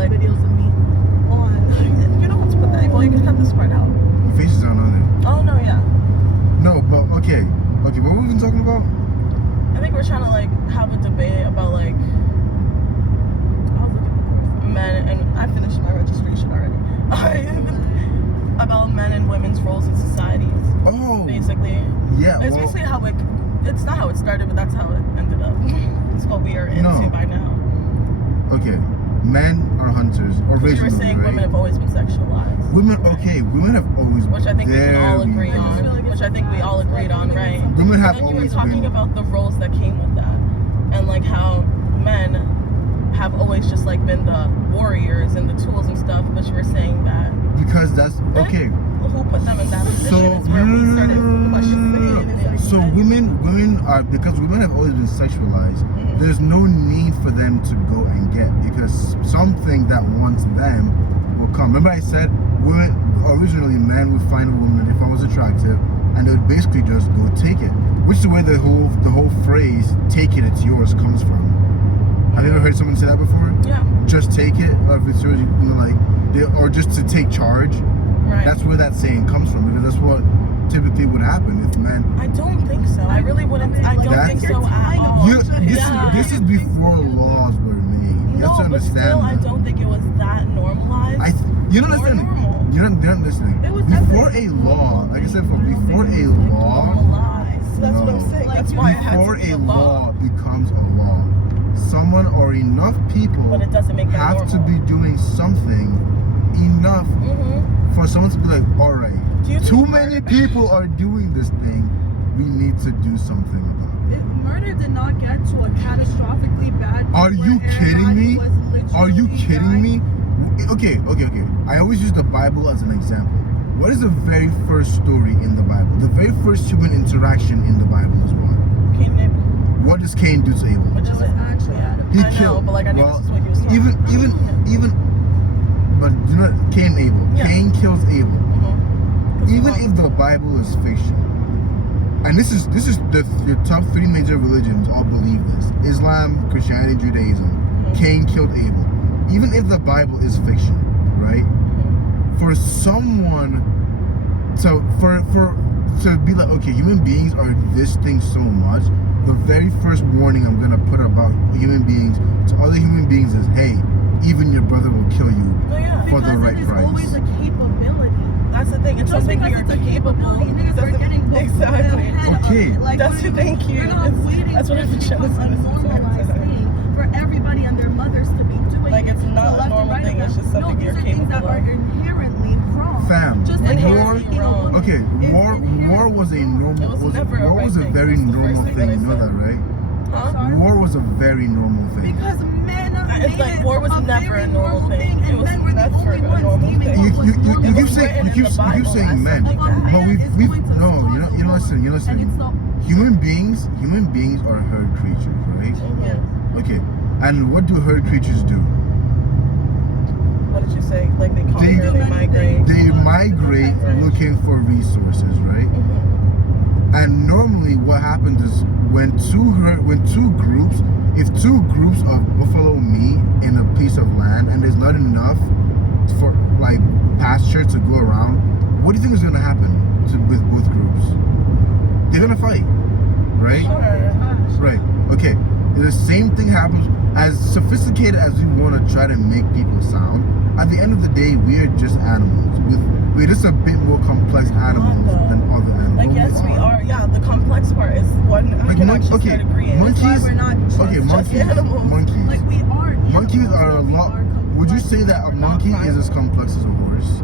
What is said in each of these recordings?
like videos of me on. You don't have to put that. Well, you can cut this part out. Your faces aren't on there. Oh no, yeah. No, but okay, what were we even talking about? I think we're trying to like have a debate about like men, and I finished my registration already. About men and women's roles in societies. Oh, basically. Yeah. It's basically how it. It's not how it started, but that's how it ended up. It's what we are into by now. Okay, men are hunters originally. You were saying right? women have always been sexualized. Women, okay, women have always. Which I think we can all agree on. Which I think we all agreed on, right? Women have and then you were always talking been. about the roles that came with that, and like how men have always just like been the warriors and the tools and stuff. But you were saying that Because that's okay. Who put them in that position? So is where we started questioning. So women are, because women have always been sexualized. There's no need for them to go and get, because something that wants them will come. Remember I said women, originally men would find a woman if I was attractive, and they would basically just go take it. Which is where the whole phrase "take it, it's yours" comes from. Have you ever heard someone say that before? Yeah. Just take it, or if it's yours, or just to take charge. Right. That's where that saying comes from, because that's what typically would happen if men. I don't think so. I really wouldn't. I don't think so at all. This is before laws were made. You have to No, but still, understand I that. don't think it was that normalized. You're not listening. Normal. You're not listening. It was Before a law, like I said before a law. Normalized. That's what I'm saying. That's why I had to Before be a a law. law becomes a law, someone or enough people But it doesn't make that have to normal. be doing something enough for someone to be like, all right, too many people are doing this thing. We need to do something about it. Murder did not get to a catastrophically bad point. Are you kidding me? Are you kidding me? Okay. I always use the Bible as an example. What is the very first story in the Bible? The very first human interaction in the Bible is what? Cain and Abel. What does Cain do to Abel? Which is it? Actually, He I killed. know, but like I knew Well, this is what he was talking even, but you know, Cain and Abel. Yeah. Cain kills Abel. about. Even if the Bible is fiction, and this is the top 3 major religions all believe this: Islam, Christianity, Judaism. Cain killed Abel. Even if the Bible is fiction, right? For someone to be like, okay, human beings are this thing so much. The very first warning I'm gonna put about human beings to other human beings is, hey, even your brother will kill you for the right price. Always a capability. That's the thing. It's Just something because we are it's a capable. capability, niggas are getting Exactly. Okay. That's the thank you. We're not waiting That's what for I've it been to trying to become a say. normalized thing for everybody and their mothers to be doing. Like, it's it. not So a normal left and right thing, of it's them. just something no, you're these are things that capable are of. inherently wrong. Fam, Just like Inherently wrong. Okay, Is war inherently was a normal. It was never a war right was a thing. very That's the normal first thing thing. that I You know said. that, right? Huh? Sorry? War was a very normal thing. Because men It's made like it war was a never very a normal normal thing. It and was men were the never only a ones normal naming thing. what was normal. You keep was saying written in the Bible saying as men, something but bad. we've no, you know listen, And it's the human beings are herd creatures, right? Okay, and what do herd creatures do? What did you say? Like they They- conquer, they migrate. They migrate looking for resources, right? And normally what happens is when two groups, if 2 groups of buffalo meet in a piece of land and there's not enough for like pasture to go around, what do you think is gonna happen with both groups? They're gonna fight, right? Right. Okay. The same thing happens. As sophisticated as we want to try to make people sound, at the end of the day, we are just animals. We're just a bit more complex animals than other animals. Like yes, we are. Yeah, the complex part is one I can actually start agreeing. monkeys. we're not just animals. like we are. Monkeys are a lot. Would you say that a monkey is as complex as a horse?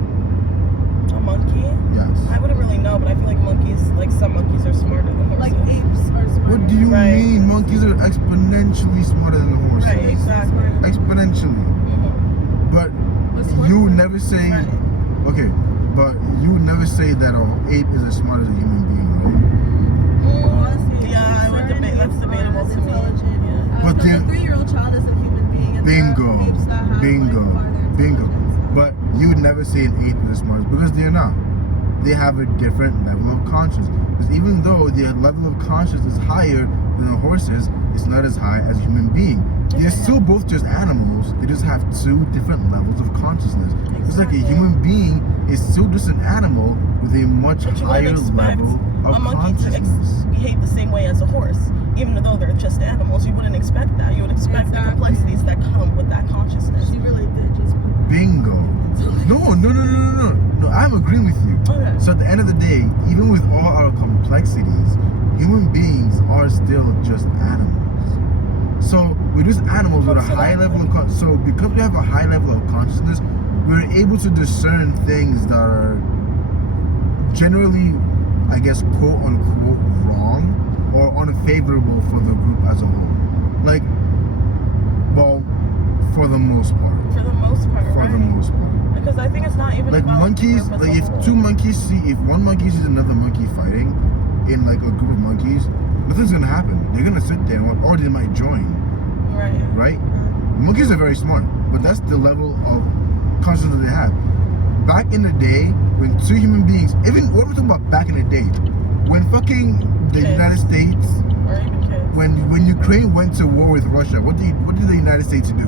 A monkey? Yes. I wouldn't really know, but I feel like monkeys, like some monkeys are smarter than horses. Like apes are smart. What do you Right. mean? Monkeys are exponentially smarter than horses. Right, exactly. Exponentially. But you would never say, okay, but you would never say that an ape is as smart as a human being, right? Honestly, Yeah, I would debate. That's debatable to me. But a 3-year-old child is a human being. And there are apes that have, bingo. But you would never say an ape is as smart because they're not. They have a different level of consciousness. Because even though their level of consciousness is higher than a horse's, it's not as high as a human being. They're still both just animals. They just have two different levels of consciousness. It's like a human being is still just an animal with a much But you higher wouldn't expect level a of monkey to consciousness. behave the same way as a horse, even though they're just animals. You wouldn't expect that. You would expect the complexities that come with that consciousness. She really did just. Bingo. No, I'm agreeing with you. Okay. So at the end of the day, even with all our complexities, human beings are still just animals. So we're just animals with a high level of so because we have a high level of consciousness, we're able to discern things that are generally, I guess, quote unquote wrong or unfavorable for the group as a whole. Like, well, for the most part. For the most part, For right? the most part. Because I think it's not even Like about monkeys, the group as like a if whole. if one monkey sees another monkey fighting in like a group of monkeys, nothing's gonna happen. They're gonna sit there or they might join, Right. right? Monkeys are very smart, but that's the level of consciousness that they have. Back in the day, when two human beings, even what we're talking about back in the day, when fucking the Kids. United States, Or even kids. when Ukraine went to war with Russia, what did the United States do?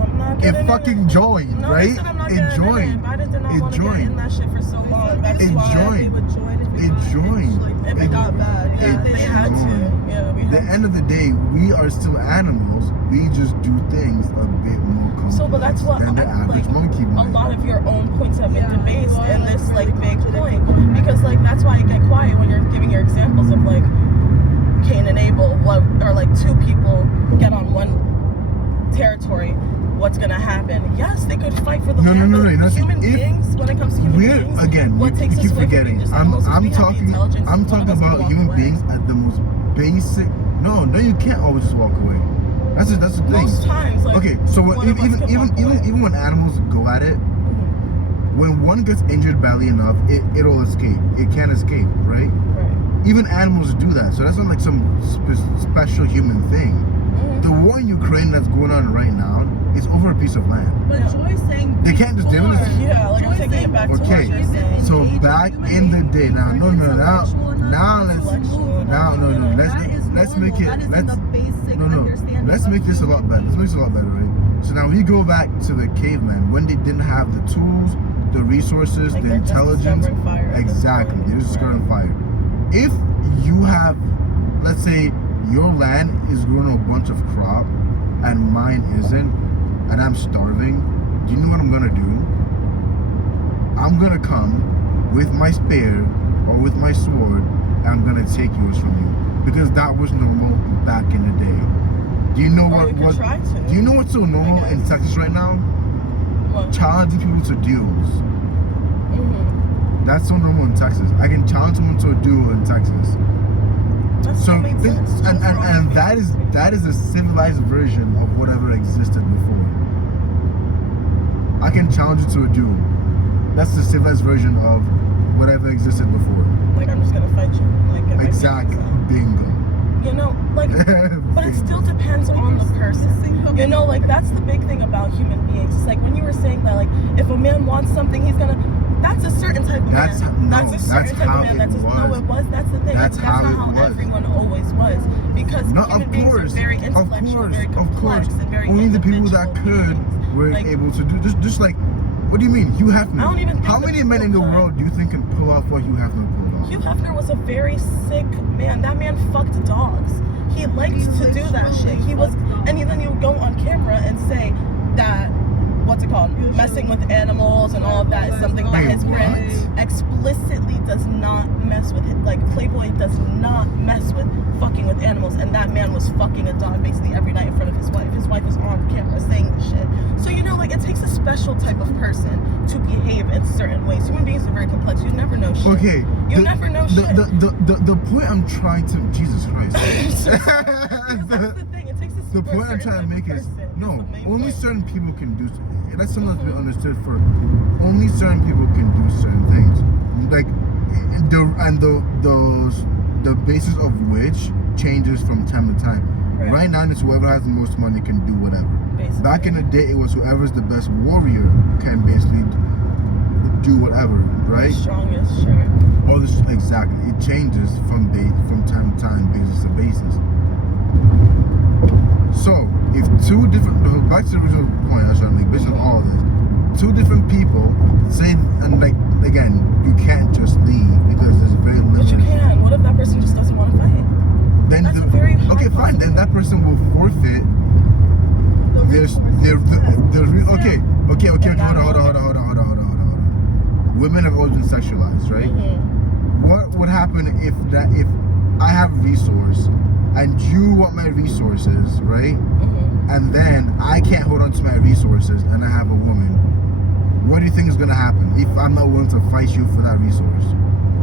I'm not It getting fucking in it. joined, No, right? listen, I'm not It getting joined. In it. Biden did not It want to get joined. in that shit for so long. That's It why joined. They would join if It joined. if it got bad, yeah, It they had to. joined. Yeah, we At the had end of the day, we are still animals. We just do things a bit more complex So, but that's what than the average monkey a might. lot of your own points have been Yeah, debased you are, in like, this really like big contradicting. point, because like that's why I get quiet when you're giving your examples of like Cain and Abel, or like two people get on one territory. What's gonna happen? Yes, they could fight for the land, No, but that's- human if beings, when it comes to human We're beings, again. what You takes us keep away from forgetting. being just I'm animals is we have the talking. intelligence I'm of one of talking us to about walk human away. beings at the most basic. No, you can't always just walk away. That's the thing. Most times, like Okay, so one of us can walk away. even when animals go at it, Mhm. when one gets injured badly enough, it'll escape. It can escape, right? Right. Even animals do that. So that's not like some special human thing. Mhm. The war in Ukraine that's going on right now is over a piece of land. But Yeah. Joy's saying They can't just- they don't just- Yeah, like I'm Joy's taking saying it back to what Okay, you're saying. so Engage back with in the human day, beings, now whether it's intellectual or not, now let's intellectual, now no that is let's normal. make it That is let's in the basic no understanding let's of make this a lot better. Let's make this a lot better, right? So now we go back to the cavemen when they didn't have the tools, the resources, Like the they're just intelligence. discovering fire at this Exactly, point. they're just Right. discovering fire. If you have, let's say, your land is growing a bunch of crop and mine isn't, and I'm starving, do you know what I'm gonna do? I'm gonna come with my spear or with my sword and I'm gonna take yours from you. Because that was normal back in the day. Do you know Or you could try to. do you know what's so normal guess. in Texas right now? What? Challenging people to duels. Mhm. That's so normal in Texas. I can challenge someone to a duel in Texas. That So still makes think, sense. and that is a civilized version of whatever existed before. I can challenge you to a duel. That's the civilized version of whatever existed before. Like I'm just gonna fight you. Like get my Exactly. feelings out. Bingo. You know, like, but it still depends on the person. You know, like that's the big thing about human beings. It's like when you were saying that, like if a man wants something, he's gonna. That's a certain type of That's man. no, That's a certain that's type how of man. it That's no, was. it was. That's the thing. That's how not it how was. everyone always was. Because No, human of beings course, are very of intellectual, course, very of complex, course. and very Only the people that individual could beings. were Like, able to do just like. What do you mean, Hugh Hefner? I don't even think How that many men in the people could. world do you think can pull off what Hugh Hefner pulled off? Hugh Hefner was a very sick man. That man fucked dogs. He liked to do that shit. He was, and then you go on camera and say that, what's it called? Messing with animals and all of that is something that Wait, his brand what? explicitly does not mess with. Like Playboy does not mess with fucking with animals, and that man was fucking a dog basically every night in front of his wife. His wife was on camera saying this shit. So you know, like it takes a special type of person to behave in certain ways. Human beings are very complex. You never know shit. Okay. You never know shit. The point I'm trying to Jesus Christ. Because that's the thing. It takes a The point I'm trying to make is no, only certain people can do. That's something that's been understood for. Only certain people can do certain things, like the basis of which changes from time to time. Right now, it's whoever has the most money can do whatever. Basically. Back in the day, it was whoever's the best warrior can basically do whatever, right? Strongest, sure. All this exactly. It changes from time to time, basis to basis. So, if back to the original point I was trying to make. Based on all of this, two different people say, and like again, you can't just leave because there's very But you limited. can. What if that person just doesn't want to fight? Then That's a very high okay, fine. Then that person will forfeit. There's okay. Hold on. Women have always been sexualized, right? Mm-hmm. What would happen if I have a resource and you want my resources, right? Mm-hmm. And then I can't hold on to my resources and I have a woman. What do you think is gonna happen if I'm not willing to fight you for that resource?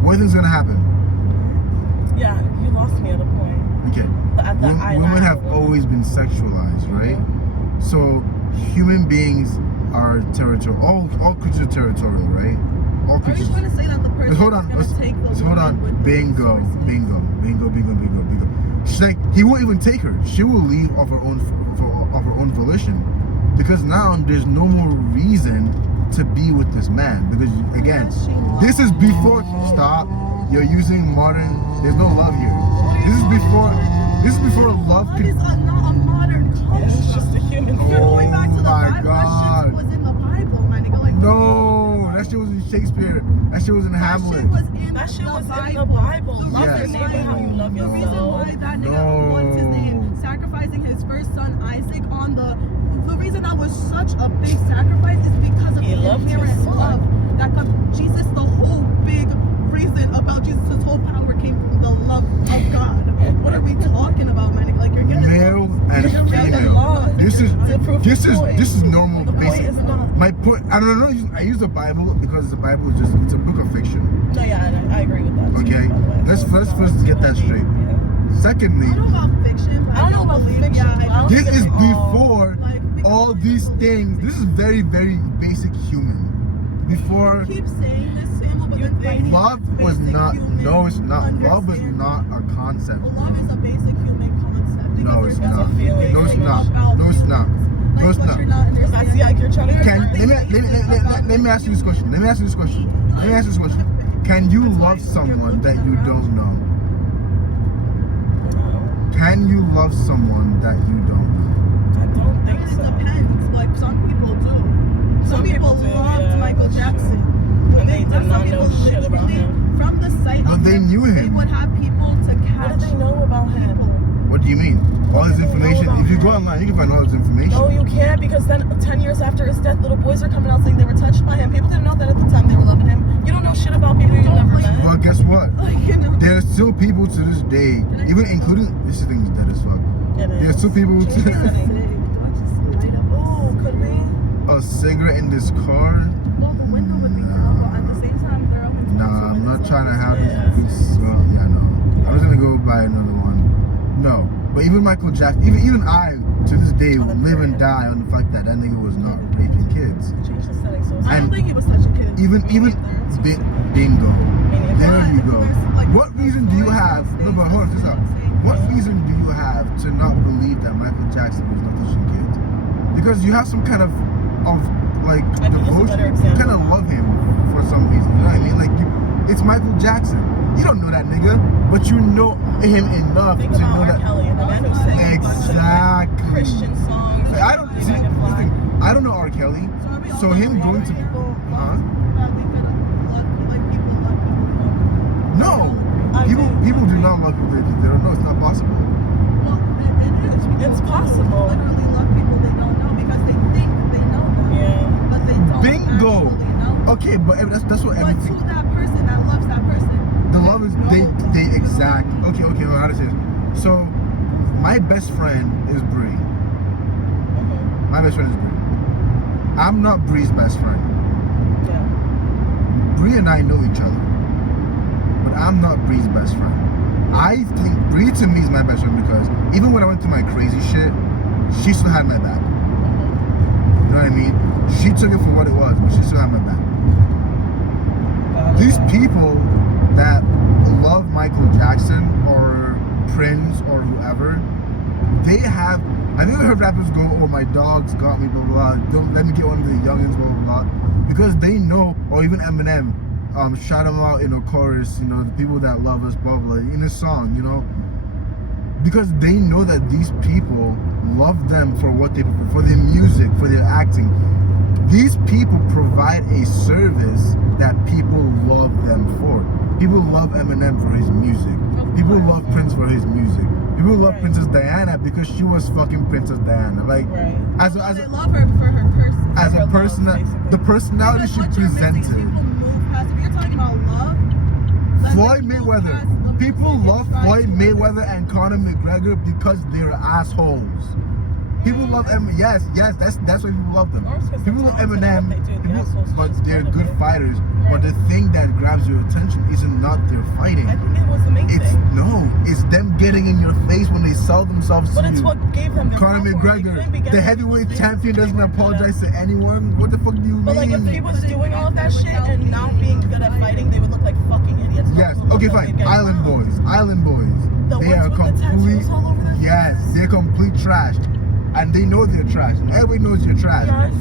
What do you think is gonna happen? Yeah, you lost me at a point. Okay. But at that, Women have always been sexualized, right? Mm-hmm. So human beings are territorial. All creatures are territorial, right? All Are you creatures. trying to say that the person Hold on. is gonna take the Hold on. woman with the Bingo. resources? Bingo. She's like, he won't even take her. She will leave of her own volition, because now there's no more reason to be with this man. Because again, Yes, she loves this is before. Stop. You're using modern. There's no love here. This is before. This is before love Love could. is not a modern It's concept. just a human Oh, You're going back to the my Bible. God. That shit was in the Bible, my nigga. Like, No, that shit was in Shakespeare. That shit was in that Hamlet. shit was in That shit the was Bible. in the Bible. The Love your reason neighbor why- how you love The reason yourself. why that nigga No. what's his name, sacrificing his first son Isaac on the reason that was such a big sacrifice is because of He the loved his inherent son. love that Jesus. The whole big reason about Jesus' whole power came from the love of God. What are we talking about, man? Like you're getting Male and You're getting female. lost. This is To prove this the is point. this is normal. The point Basic. is not. My point. I don't know. I use the Bible because the Bible is just it's a book of fiction. No, yeah, and I agree with that. Too, Okay, by the way. let's So first it's not get too that heavy. straight. Yeah. Secondly, I don't know about fiction, but I don't know about believe, fiction, yeah, but I I don't this think is it's before Like, all these things. This is very very basic human. Before keep saying this, Samuel, but then fighting love against was basic not. human No, it's not. Love was understanding. not a concept. Well, love is a basic human concept. No, because it's there's not. nothing basic No, it's not. about No, it's not. humans. No, it's Like, not. what you're not I see understanding. like you're trying to Can get let me ask you this question. Let me ask you this question. Can you love someone that you don't know? Can you love someone that you don't know? I don't I think mean, it so. depends. Like, some people do. Some people do, loved yeah, Michael that's Jackson. true. And they did Some not people know shit about literally, him. From the sight But of they him, knew they him. would have people to What catch do they know about him? people. What do you mean? All his do they know information. about If you go him? online, you can find all his information. No, you can't, because then 10 years after his death, little boys are coming out saying they were touched by him. People didn't know that at the time they were loving him. You don't know shit about people you never met. Well, guess what? Like, you know. There's still people to this day, even including this thing's dead as fuck. There's still people Change to the setting. Oh, Ooh, could we? a cigarette in this car. well, the window would be down, but at the same time, they're open to Nah, I'm not trying to have Yeah. this. Well, yeah, no. I'm just gonna go buy another one. No, but even Michael Jackson, even I, to this day, Oh, that's live and great. die on the fact that that nigga was not raping kids. Change the setting so it's I don't And think he was such a kid. Even bingo. Meaning, There you go. There's, like, What reason do you have? No, but hold on, just stop. What reason do you have to not believe that Michael Jackson was not touching kids? Because you have some kind of like I think it's a devotion. better You example. kind of love him for some reason. You know what I mean? Like it's Michael Jackson. You don't know that nigga, but you know him enough Think to about know R. that. Kelly, the man who sang a bunch of Exactly. Christian songs. Like, I don't Like, see. I Can Fly. Listen, I don't know R. Kelly, so him going to. Huh? No. I People do. people do not love people they don't know. It's not possible. It's possible. Literally love people they don't know because they think they know them, Yeah. but they don't Bingo. actually know. Okay, but that's what But to everything. that person that loves that person, The love is they know. exact. Okay, well, how to say this? So, my best friend is Bree. Mhm. My best friend is Bree. I'm not Bree's best friend. Yeah. Bree and I know each other, but I'm not Bree's best friend. I think Bree to me is my best friend because even when I went through my crazy shit, she still had my back. Mhm. You know what I mean? She took it for what it was, but she still had my back. These people that love Michael Jackson or Prince or whoever, they have. I never heard rappers go, "Oh, my dogs got me," blah blah blah. Don't let me get one of the youngins, blah blah blah, because they know. Or even Eminem, shout them out in a chorus. You know, the people that love us, blah blah, in a song. You know, because they know that these people love them for what they, for their music, for their acting. These people provide a service that people love them for. People love Eminem for his music. People love Prince for his music. People love Right. Princess Diana because she was fucking Princess Diana. Like, Right. They love her for her person. as her a love, person, basically. the personality Because she what you're missing is presented. people move past. If you're talking about love, let's Floyd move Mayweather. past the People music love and try Floyd to Mayweather and Conor McGregor because they're assholes. People love yes, that's why people love them. Or it's 'cause People they're love talented at Eminem, what they do. The people- assholes but just they're part of good it. fighters. Right. But the thing that grabs your attention isn't not their fighting. I think it was amazing. It's them getting in your face when they sell themselves But to it's you. what gave them their Conor platform. They couldn't be McGregor, getting the heavyweight these champion, things doesn't they were good at. apologize to anyone. What the fuck do you But like, if mean? he was doing all of that shit and not being good at fighting, they would look like fucking idiots. Yes. Those Okay, look fine. like they'd get Island clowned. Boys. Island Boys. The They ones are with the complete. tattoos all over their Yes, faces. they're complete trash, and they know they're trash. Everybody knows you're trash. Yes.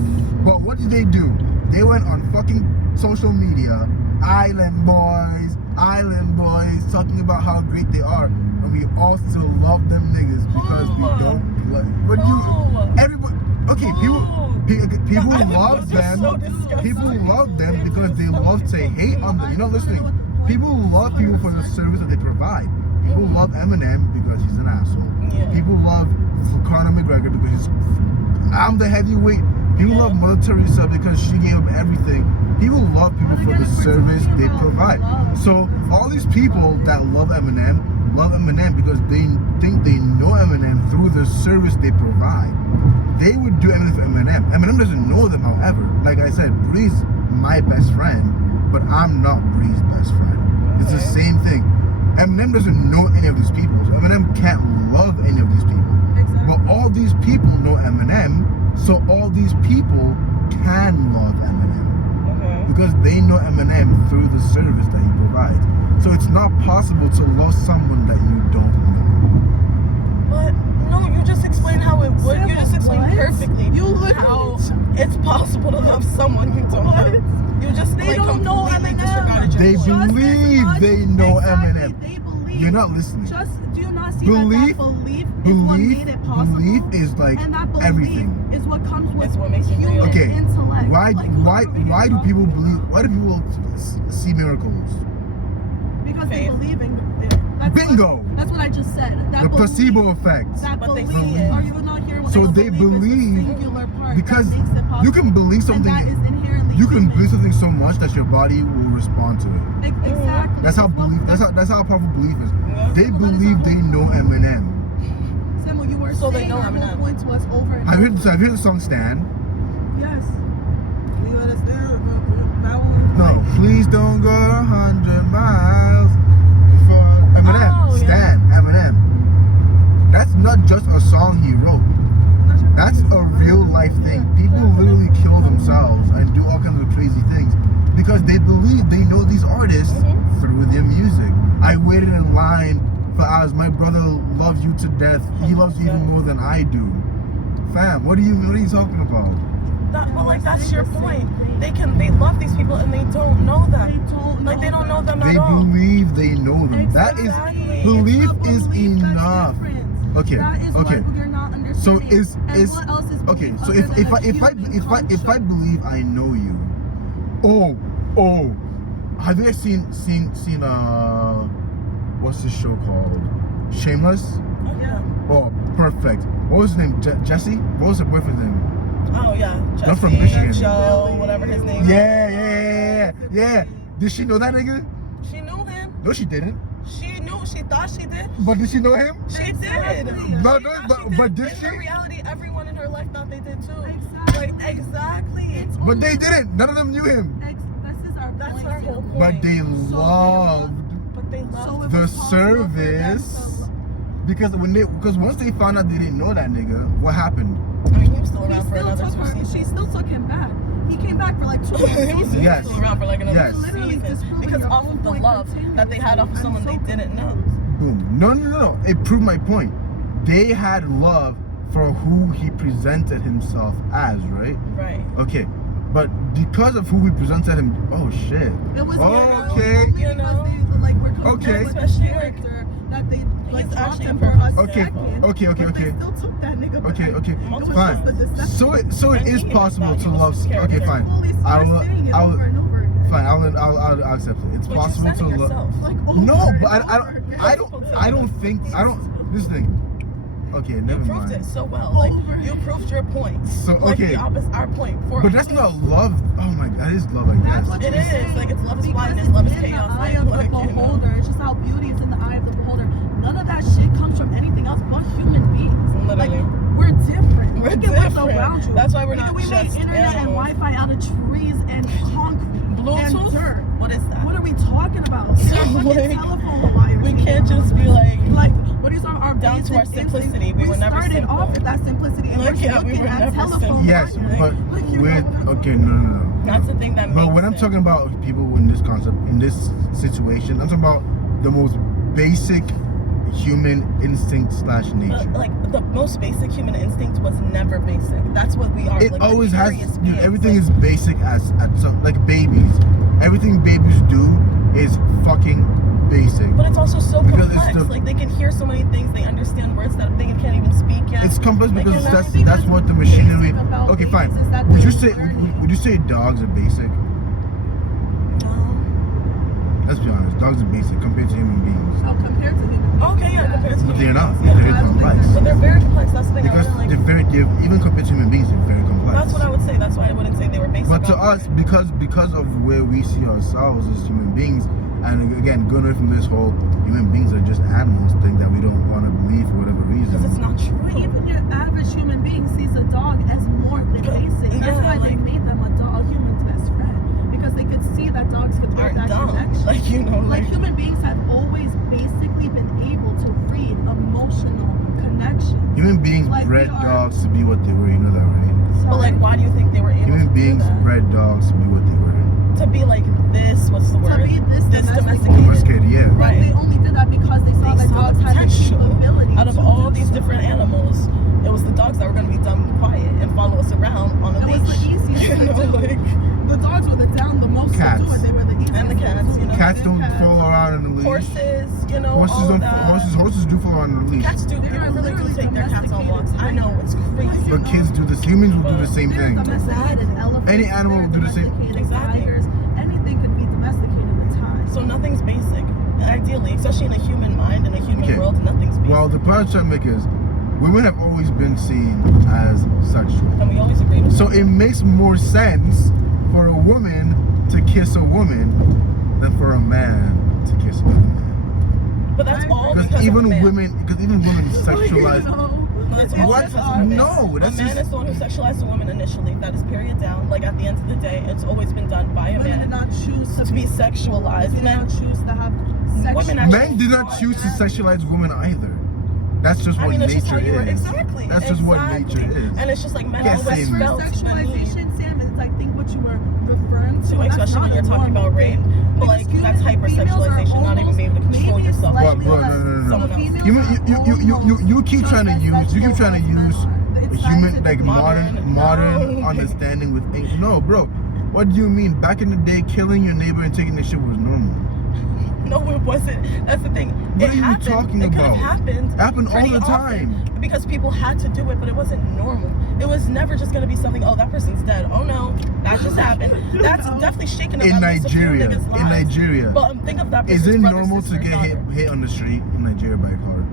But what did they do? They went on fucking social media, Island Boys, talking about how great they are, and we all still love them niggas because we Who? don't like. But Who? everybody, okay, people Island love Boys are them. so disgusting. People love them because they love to hate on them. You're not listening. People love people for the service that they provide. People love Eminem because he's an asshole. Yeah. People love Conor McGregor because I'm the heavyweight. People love Mother Teresa because she gave up everything. People love people for the service they provide. So all these people that love Eminem because they think they know Eminem through the service they provide. They would do anything for Eminem. Eminem doesn't know them, however. Like I said, Bree's my best friend, but I'm not Bree's best friend. It's the Okay. same thing. Eminem doesn't know any of these people. So Eminem can't love any of these people. But all these people know Eminem, so all these people can love Eminem Okay. because they know Eminem through the service that he provides. So it's not possible to love someone that you don't know. But no, you just explained how it would. You just explained What? perfectly You literally how it's possible to love someone you don't What? know. You just They don't know completely Eminem. disregarded your They point. Just as believe much- they know exactly, Eminem. They believe. You're not listening. Just do you not see Belief- that belief is what made it possible? Belief is like and that belief everything. is what comes with It's what makes it human real. Okay, intellect. Why Like, why do people believe? Why do people see miracles? Because they Faith. believe in it. That's Bingo. That's what I just said. That The belief, placebo effect. That But they belief. see it. Are you not hearing what So that they belief is the believe singular part because that makes it possible. you can believe something. And that is inherently You can human. believe something so much that your body will respond to it. Exactly. That's how Well, belief. That's how powerful belief is. Yeah. They Well, that is believe the they whole know Eminem. Samuel, you were So they saying know your whole Eminem. point was over and Have you over. heard the song Stan? Yes. You understand? That one. No, please don't go 100 miles for Eminem. Oh, yeah. Stan, Eminem. That's not just a song he wrote. That's a real life thing. People literally kill themselves and do all kinds of crazy things because they believe they know these artists through their music. I waited in line for hours. My brother loves you to death. He loves you even more than I do. Fam, what are you talking about? But like that's your point. They love these people and they don't know They them. don't know. Like they don't know them They at all. believe they know them. That is Exactly. belief It's the is belief that's enough. different. Okay, That is okay. what you're not understanding. So is and what else is okay? belief So other than a human if I construct? believe I know you, oh, have you guys seen what's this show called? Shameless. Yeah. Oh, perfect. What was his name? Jesse? What was her boyfriend's name? Oh yeah. They're from Jesse, Michigan. Joe, whatever his name. Yeah. Did she know that nigga? She knew him. No, she didn't. She knew. She thought she did. But did she know him? She Exactly. did. No, She no, thought she but did In she? her reality, everyone in her life thought they did too. Exactly. Like exactly. It's But they didn't. None of them knew him. This is our That's point. our whole point. But they So loved But they So love. it the was possible for them service. to- Because once they found out they didn't know that nigga, what happened? I mean, he was still He around for still another took 2 her. seasons. She still took him back. He came back for like 2 he was seasons. Yes. still around for like another Yes. Literally season disproving because your off whole of the point love that they had off of continuously. someone they I'm so didn't know. Boom. No. It proved my point. They had love for who he presented himself as, right? Right. Okay. But because of who he presented him, oh shit. It was Okay. only You know? because they like were Okay. compared with Especially, character that they like He's dropped actually him a for a perfect Okay, second. okay, But they still took that nigga back. Okay, It was fine. just a deception. So it And is he possible thought to he was love. his Okay, character. fine. Police I are will. saying it I will. over and over again. Fine. I'll accept it. It's But possible you said to it love. yourself. Like over No, and but over again. I don't think. I don't. This thing. Okay, You never proved mind. it so well. Like Over. you proved your point. So, Like okay. the opposite, our point. For But that's not love. Oh my God, that is love, I That's guess. what It you're is. saying. Like, it's love is Because blindness, it's love is in chaos, the eye like, of the you know. beholder. It's just how beauty is in the eye of the beholder. None of that shit comes from anything else but human beings. Literally. Like, we're different. We're Look at what's different. around you. That's why we're Nigga, not we made just internet and animals. Wi-Fi out of trees and concrete and Bluetooth? dirt. What is that? What are we talking about? So, Even our fucking like, telephone wires. we can't just be like what is our down to our basic simplicity. instinct? We were never started simple. off with that simplicity and Like, we're yeah, we looking were at never telephone simple. Yes, wires. but Like, you with know, okay, no. that's the thing that makes But when I'm it. talking about people in this concept, in this situation, I'm talking about the most basic human instinct / nature. Like the most basic human instinct was never basic. That's what we are. It like, always has. curious Dude, beings. everything Like, is basic as at some like babies. Everything babies do is fucking basic. But it's also so Because it's complex. the- Like they can hear so many things. They understand words that they can't even speak yet. It's complex Like, because you know, that's what the machinery. basic about Okay, fine. babies is that Would you they're say learning. would you say dogs are basic? Let's be honest. Dogs are basic compared to human beings. So compared to human beings, Okay, yeah, compared to But they're not. humans, They're yeah. very I don't think complex. But they're very complex. That's the thing. Because I wouldn't, they're like, very even compared to human beings, they're very complex. that's what I would say. That's why I wouldn't say they were basic. But to on us, because of where we see ourselves as human beings, and again, going away from this whole human beings are just animals thing that we don't want to believe for whatever reason. because it's not but true. even your average human being sees a dog as more than basic. That's Yeah, why they like- made them a human's best friend. Because they could see that dogs could build Aren't that dumb. connection. Like, you know, Like like human beings have always basically been able to read emotional connection. Human beings Like, bred we are- dogs to be what they were. You know that, right? But like, why do you think they were able Human to beings do that? bred dogs to be what they were. To be like this, what's the word? To be this domesticated. Domesticated, yeah. But Right. they only did that because they saw They that saw dogs the had the potential. capability Out of to all do these so. different animals, it was the dogs that were going to be done quiet and follow us around on a It was leash. the easiest You to know, do. like, The dogs were the the most Cats. to do it. They were the easiest. And the cats, to do. you know. Cats And don't cats. fall around in the leash. horses, you know, Horses all don't. of that. Horses do fall around in the leash. Cats do. They People are really do literally take their cats on walks. I know, it's crazy. But kids do this. Humans will do the same There's thing. domesticated elephants. Any animal will do the same- domesticated Exactly. Tigers. Anything could be domesticated with time. So nothing's basic. Ideally, especially in a human mind, in a human Okay. world, nothing's basic. Well, the point I'm trying to make is, women have always been seen as sexual. And we always agree with So it makes more sense for a woman to kiss a woman than for a man to kiss another man. But that's all Because because even of a man. women sexualize. No, that's all What? because of a man. No, that's a man just- is the one who sexualized a woman initially. That is period down. Like at the end of the day, it's always been done by a Women did man not choose to be sexualized. Did Men, not choose to have sex. Women actually- Men do not choose to sexualize women either. That's just I what mean, it's just how nature you were. is. Exactly. That's just what exactly. nature is. And it's just like men Yes, always same. felt the need Sexualization, Sam, is I think what you were referring to. to, and that's especially when not you're a talking normal about rape. thing. But like Because that's females are hypersexualization, not even almost being able to control maybe yourself. slightly Bro, less- no. Someone else. females You are keep almost trying to just as use sexual as men use are. It's human scientific. like modern Modern. understanding with no, bro. What do you mean? Back in the day, killing your neighbor and taking their shit was normal. No, it wasn't. That's the thing. What it are you happened. talking it could about? have happened. Happened all pretty the often time. because people had to do it, but it wasn't normal. It was never just gonna be something. Oh, that person's dead. Oh no, that just happened. That's definitely shaking up In at least a few Nigeria, niggas' in lives. Nigeria, But think of that is person's it brother, normal to sister, get daughter. hit on the street in Nigeria by a car?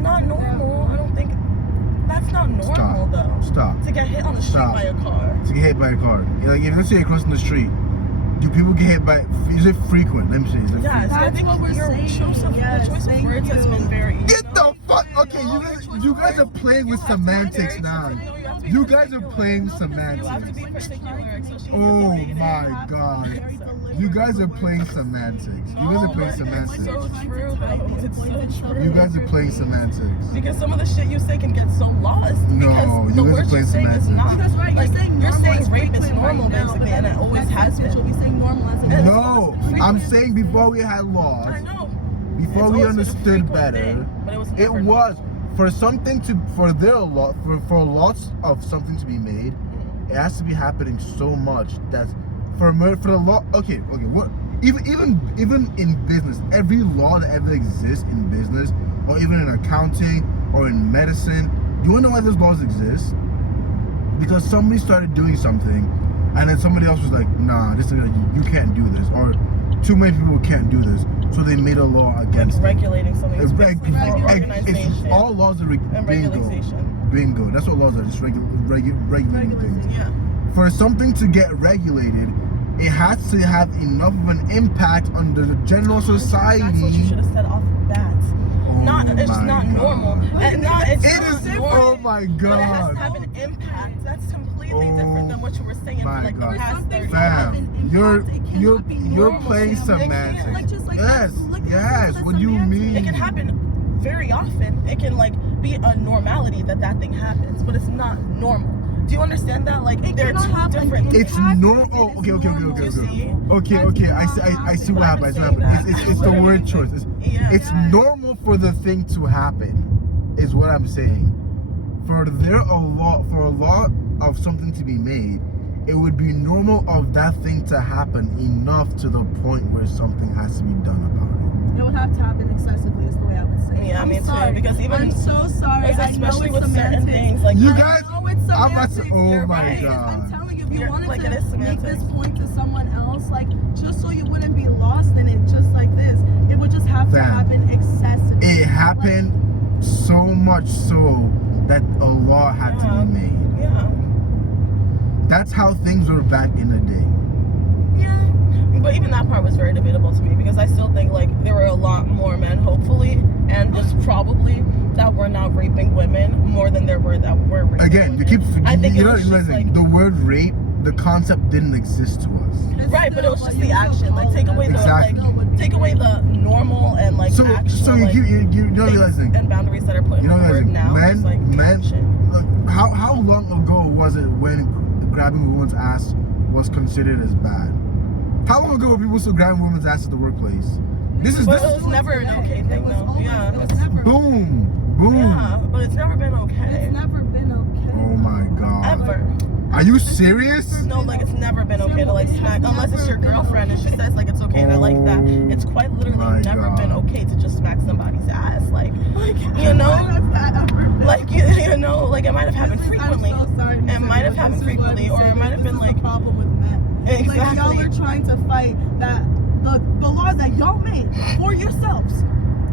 Not normal. I don't think that's not normal Stop. though. Stop. To get hit on the street Stop. by a car. To get hit by a car. Like if let's say you're crossing the street, do people get hit by? Is it frequent? Let me see. Is it Yes, frequent? I That's think what we're your saying. choice of, Yes, the choice of thank words has you. been very. Get the fuck. Okay, you guys are playing with semantics now. You guys are playing You have to semantics. be particular, especially Oh if you're my god. You guys are playing semantics. You guys are playing It's semantics. so true, though. It's so true. You guys are playing semantics. Because some of the shit you say can get so lost. No, because you the guys are words you're playing saying is semantics. not. Because right, like, you're saying you're normal saying is rape is frequent normal, right now, basically, but and it then always next has sentence been. You'll be saying normal as in And- No, I'm saying before we had I laws, know. before It's we always a understood frequent better, thing, but it was. it never was normal. for something to for lots of something to be made, it has to be happening so much that for the law. Okay, what? even in business, every law that ever exists in business, or even in accounting or in medicine, do you want to know why those laws exist? Because somebody started doing something, and then somebody else was like, nah, this is you can't do this, or too many people can't do this, so they made a law against it. Regulating something. It's basically for It's organization all laws are and regulation. bingo. That's what laws are, just regulating things. Yeah. For something to get regulated, it has to have enough of an impact on the general society. That's what you should have said off the bat. It's just my not God. normal. And it's It not is. normal. Oh my But it has to God. have an impact. That's completely different than what you were saying for my like God. the past 30 Fam, years. you're normal. playing It semantics. Like, just like Yes, that, like, yes. that's What do you semantics. mean? It can happen very often. It can like be a normality that thing happens, but it's not normal. Do you understand that? Like It they're cannot two happen different. in It's impact, normal. it Oh, is okay. normal. You see? Okay. I see what happened. It's the word choice. It's Yeah. normal for the thing to happen, is what I'm saying. For a law of something to be made, it would be normal of that thing to happen enough to the point where something has to be done about it. It would have to happen excessively, is the way I would say. Yeah, I'm me too, sorry. because even- I'm so sorry. I know Especially it's with certain semantics. things like You I guys, I know it's I'm about to. semantics. Oh You're my right. I'm God. telling you, if you You're- wanted like, it to is make this semantics. point to someone else, like just so you wouldn't be lost in it, just like this, it would just have to Fam, happen excessively. It happened so much so that a law had to be made. Yeah. That's how things were back in the day. Yeah. But even that part was very debatable to me because I still think like there were a lot more men, hopefully, and just probably that were not raping women more than there were that were raping Again, women. you keep. I think You're it not was just realizing like the word rape. The concept didn't exist to us. It's right, but it was still, just like, the you action. still Like call take it away the Exactly. like take away the normal and like So actual you like, you're not things realizing. and boundaries that are put in You know the word realizing now. men It's like action. look, how long ago was it when grabbing a woman's ass was considered as bad? How long ago were people still grabbing women's ass at the workplace? This is But this. it was never an okay It thing was though. always, Yeah. it was never. Boom. Yeah, but it's never been okay. It's never been okay. Oh my God. Ever. Are you serious? No, like it's never been okay to like smack unless it's your girlfriend and she says like it's okay and I like that. It's quite literally my never God. been okay to just smack somebody's ass. Like Like, you know? why has that ever been? like you know, like it might have happened This is- frequently. I'm so sorry to It say might have but happened this is what frequently, I'm or it saying. might have This been is like the problem with men. Like exactly. y'all are trying to fight that the laws that y'all made for yourselves,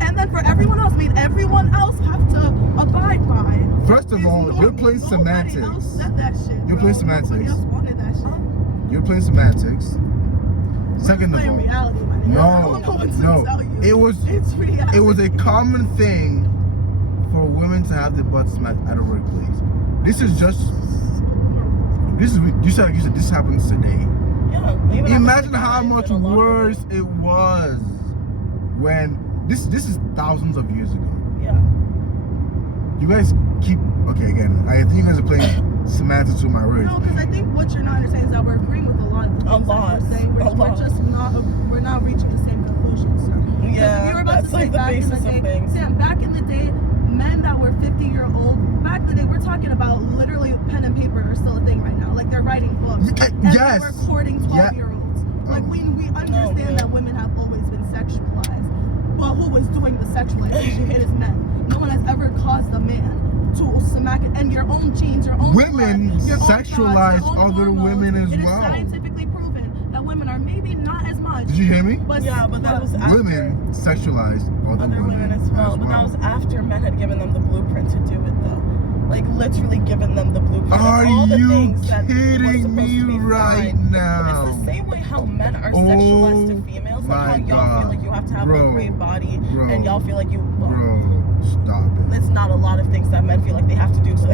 and then for everyone else, made everyone else have to abide by. First of is all, you're normal. playing Nobody semantics. else said that shit. You're playing bro. Nobody semantics. else wanted that shit. You're playing semantics. We're Second just of playing all, reality, my nigga. I don't know what to no. tell you. It was It's reality. it was a common thing for women to have their butts smacked at a workplace. This is you said this happens today. Yeah. Even Imagine after how it's much been a lot worse it was when this is thousands of years ago. Yeah. You guys keep again. I think you guys are playing semantics with my words. No, because I think what you're not understanding is that we're agreeing with a lot of the things that you're saying. We're just not reaching the same conclusion, sir. Because Yeah, you were about that's to say like the back in basis the of day, things. Sam, back in the day, men that were 50-year-old, back in the day, we're talking about literally pen and paper are still a thing right now. Like they're writing books. And Yes. they were courting 12-year-olds. Like we understand yeah. that women have always been sexualized. Well, who was doing the sexualization is men. No one has ever caused a man to smack it. And your own genes, your own Women blood, your own sexualize thoughts, your own other hormones. women as It is well. scientifically proven that women are maybe not as much. Did you hear me? But Yeah, but that was after Women sexualize other women as well. But that was after men had given them the blueprint to do it though. Like literally given them the blueprint Are of all the you things that were kidding supposed me to be right fine. now? It's the same way how men are Oh sexualized to females. Like how my y'all God. feel like you have to have Bro. a great body Bro. and y'all feel like you Bro, stop it. it's not a lot of things that men feel like they have to do to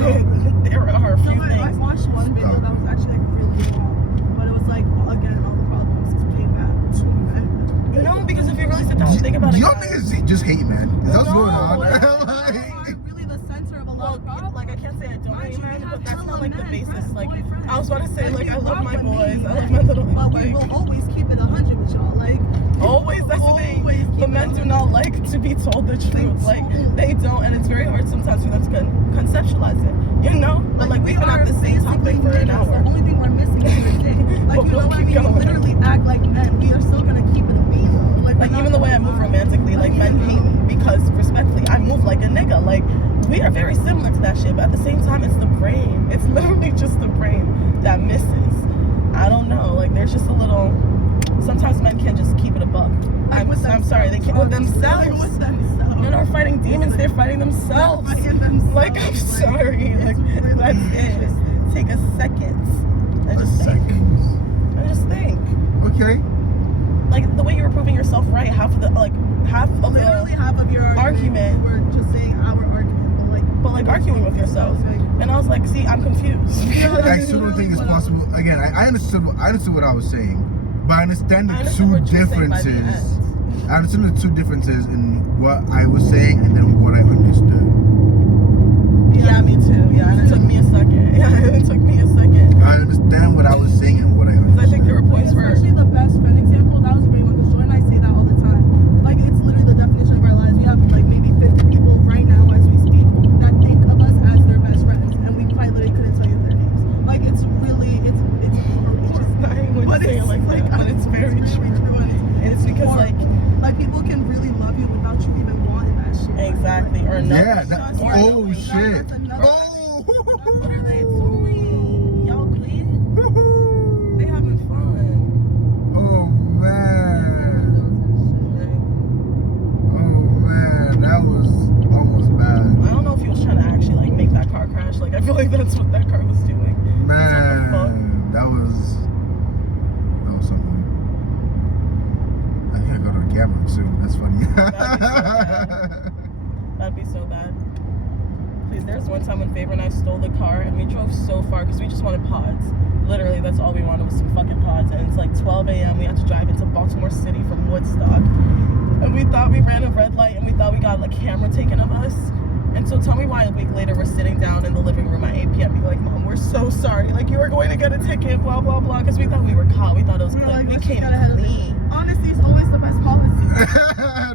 there are a few No, I things. watched one video that was actually like really long, but it was like again all the problems just came back to men. No, because if you really sit down and think about it, Y'all guys, niggas just hate, man. Is that what's going on? No. Are really the center of a lot well, of problems. like I can't say I don't Mind hate you, men, we but have that's not like the hella basis. men, Like boyfriends. I was about to say, like we I love rock my with boys, men, I love my little but we like will always keep it 100 with y'all. Like always. That's the thing. always keep The it men do 100. not like to be told the truth. Like they don't, and it's very hard sometimes for them to conceptualize it. You know, but like we've been at the same topic for an The hour. only thing we're missing is the thing. Like But you know we'll what I keep mean? going. We literally act like men. We are still gonna keep it like men hate me because respectfully I move like a nigga. Like we are very similar to that shit, but at the same time it's the brain. It's literally just the brain that misses. I don't know. Like there's just a little. Sometimes men can't just keep it a buck. I'm sorry, they can't with themselves. Like, with themselves. Men are fighting demons. They're fighting themselves. Fighting themselves. Like I'm sorry. Like really that's it. Take a second. And just think. And just think. Okay. Like the way you were proving yourself right. Half of Literally half of your argument. We're just saying our argument, but like arguing with yourself. And I was like, see, I'm confused. I still don't think it's possible. Again, I understood what I was saying, but I understand the two what you were saying by the differences. end. I understand the two differences in what I was saying and then what I understood. Yeah, me too. Yeah, and it took me a second. Yeah, it took me a second. I understand what I was saying and what I understood. I think there were points where. Especially the best friend example, that was a great one because Joy and I say that all the time. Like it's literally the definition of our lives. We have like maybe 50 people right now as we speak that think of us as their best friends, and we quite literally couldn't tell you their names. Like it's really it's But it's like that, but it's very true. And it's because like people can really love you without you even wanting that shit. exactly or no. Yeah. Or Oh knowing. shit. What Oh. are they doing? Y'all bleeding? They having fun. Oh man. Oh man, that was almost bad. I don't know if he was trying to actually like make that car crash. Like I feel like that's what that car was doing. Man, that was something. I think I got on camera too. That's funny. That'd be so bad. Please, there's one time when Favor and I stole the car and we drove so far because we just wanted pods. Literally, that's all we wanted was some fucking pods. And it's like 12 a.m. We had to drive into Baltimore City from Woodstock. And we thought we ran a red light and we thought we got like camera taken of us. And so tell me why a week later we're sitting down in the living room at 8 p.m. being like, Mom, we're so sorry. Like you were going to get a ticket, blah, blah, blah. Because we thought we were caught. We thought it was clean. Like, we let's came get ahead of it. clean. Honesty is always the best policy.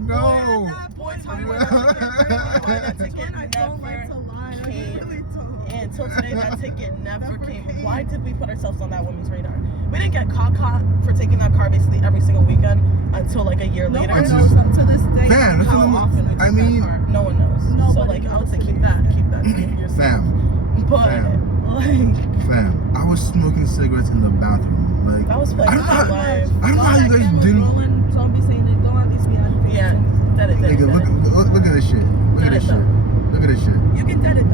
No. Boy, tell me why that ticket I don't like to lie. I came. really don't. And until today, that ticket never came. Why did we put ourselves on that woman's radar? We didn't get caught for taking that car basically every single weekend until like a year No later. one knows to this day. Man, that's How a- often we took I mean- that car. No one knows. So Nobody like I would say knows. keep that to yourself. Fam, But like fam, I was smoking cigarettes in the bathroom. Like that was playing I don't know my how- life. I don't know how you guys didn't. Don't be saying it. Don't at least be aggravated. Yeah, that it did. Nigga, look at this shit. Look at Did this it shit. though. Look at this shit. You can dead it